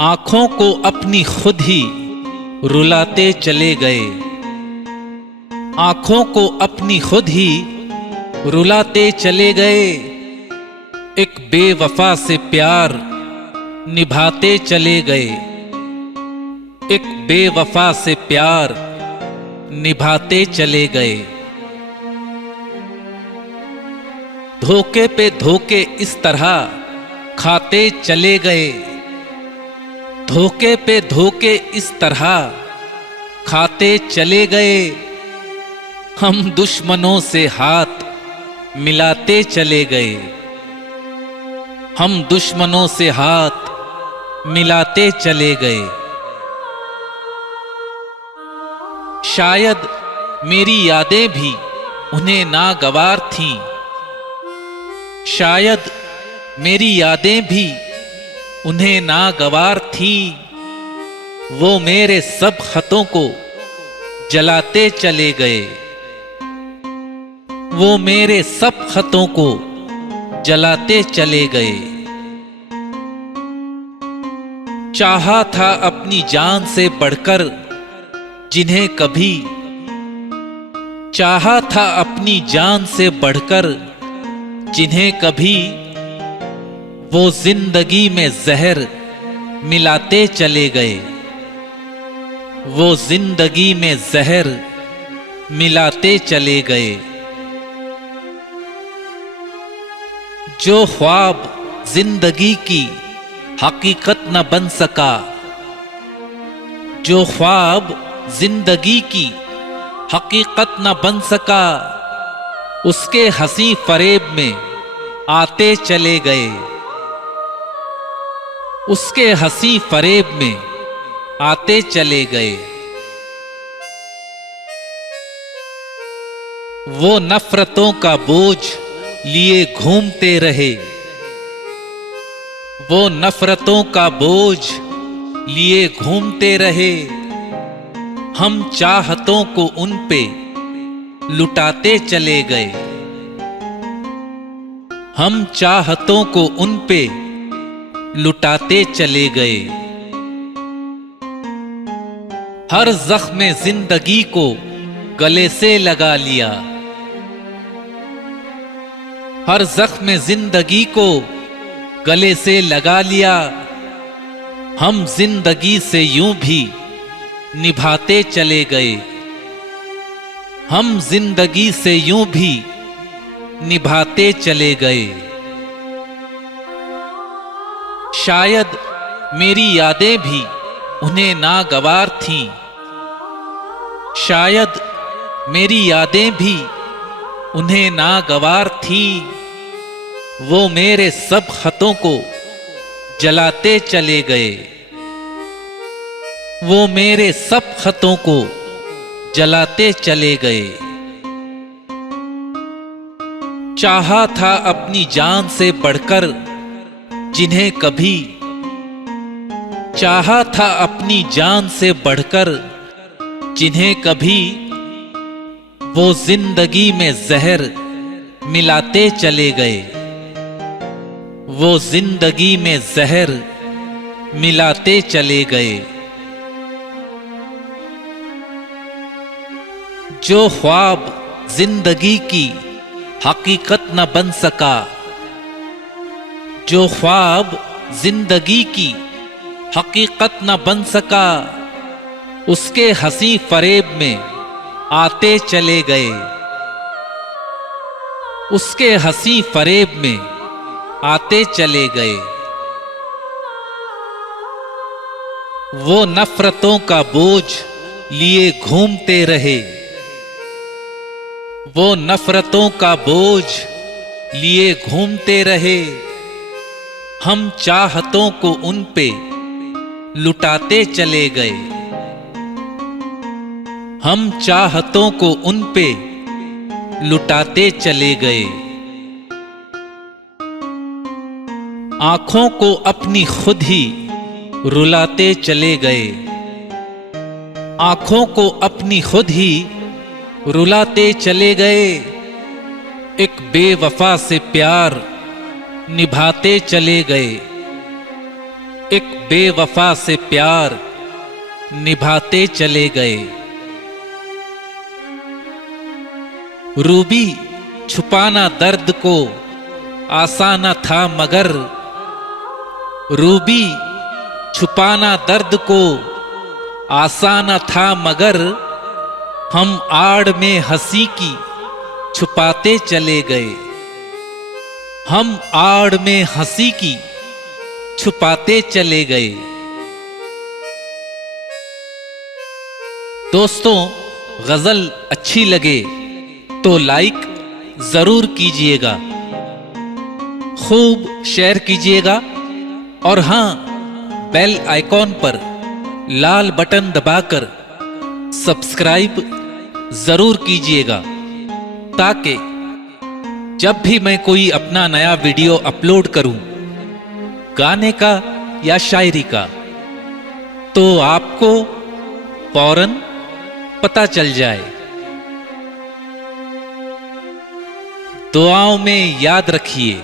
आंखों को अपनी खुद ही रुलाते चले गए। आंखों को अपनी खुद ही रुलाते चले गए। एक बेवफा से प्यार निभाते चले गए। एक बेवफा से प्यार निभाते चले गए। धोखे पे धोखे इस तरह खाते चले गए। धोखे पे धोखे इस तरह खाते चले गए। हम दुश्मनों से हाथ मिलाते चले गए। हम दुश्मनों से हाथ मिलाते चले गए। शायद मेरी यादें भी उन्हें नागवार थीं। शायद मेरी यादें भी उन्हें नागवार थी। वो मेरे सब खतों को जलाते चले गए। वो मेरे सब खतों को जलाते चले गए। चाहा था अपनी जान से बढ़कर जिन्हें कभी, चाहा था अपनी जान से बढ़कर जिन्हें कभी, वो जिंदगी में जहर मिलाते चले गए। वो जिंदगी में जहर मिलाते चले गए। जो ख्वाब जिंदगी की हकीकत न बन सका, जो ख्वाब जिंदगी की हकीकत न बन सका, उसके हंसी फरेब में आते चले गए। उसके हंसी फरेब में आते चले गए। वो नफरतों का बोझ लिए घूमते रहे। वो नफरतों का बोझ लिए घूमते रहे। हम चाहतों को उन पे लुटाते चले गए। हम चाहतों को उन पे लुटाते चले गए। हर जख्म जिंदगी को गले से लगा लिया। हर जख्म जिंदगी को गले से लगा लिया। हम जिंदगी से यूं भी निभाते चले गए। हम जिंदगी से यूं भी निभाते चले गए। शायद मेरी यादें भी उन्हें नागवार थीं। शायद मेरी यादें भी उन्हें नागवार थीं। वो मेरे सब खतों को जलाते चले गए। वो मेरे सब खतों को जलाते चले गए। चाहा था अपनी जान से बढ़कर जिन्हें कभी, चाहा था अपनी जान से बढ़कर जिन्हें कभी, वो जिंदगी में जहर मिलाते चले गए। वो जिंदगी में जहर मिलाते चले गए। जो ख्वाब जिंदगी की हकीकत न बन सका, जो ख्वाब जिंदगी की हकीकत न बन सका, उसके हंसी फरेब में आते चले गए। उसके हंसी फरेब में आते चले गए। वो नफरतों का बोझ लिए घूमते रहे। वो नफरतों का बोझ लिए घूमते रहे। हम चाहतों को उन पे लुटाते चले गए। हम चाहतों को उन पे लुटाते चले गए। आंखों को अपनी खुद ही रुलाते चले गए। आंखों को अपनी खुद ही रुलाते चले गए। एक बेवफा से प्यार निभाते चले गए। एक बेवफा से प्यार निभाते चले गए। रूबी छुपाना दर्द को आसान था मगर, रूबी छुपाना दर्द को आसान था मगर, हम आड़ में हंसी की छुपाते चले गए। हम आड़ में हंसी की छुपाते चले गए। दोस्तों, गजल अच्छी लगे तो लाइक जरूर कीजिएगा, खूब शेयर कीजिएगा और हां, बेल आइकॉन पर लाल बटन दबाकर सब्सक्राइब जरूर कीजिएगा, ताकि जब भी मैं कोई अपना नया वीडियो अपलोड करूं, गाने का या शायरी का, तो आपको फौरन पता चल जाए। दुआओं में याद रखिए।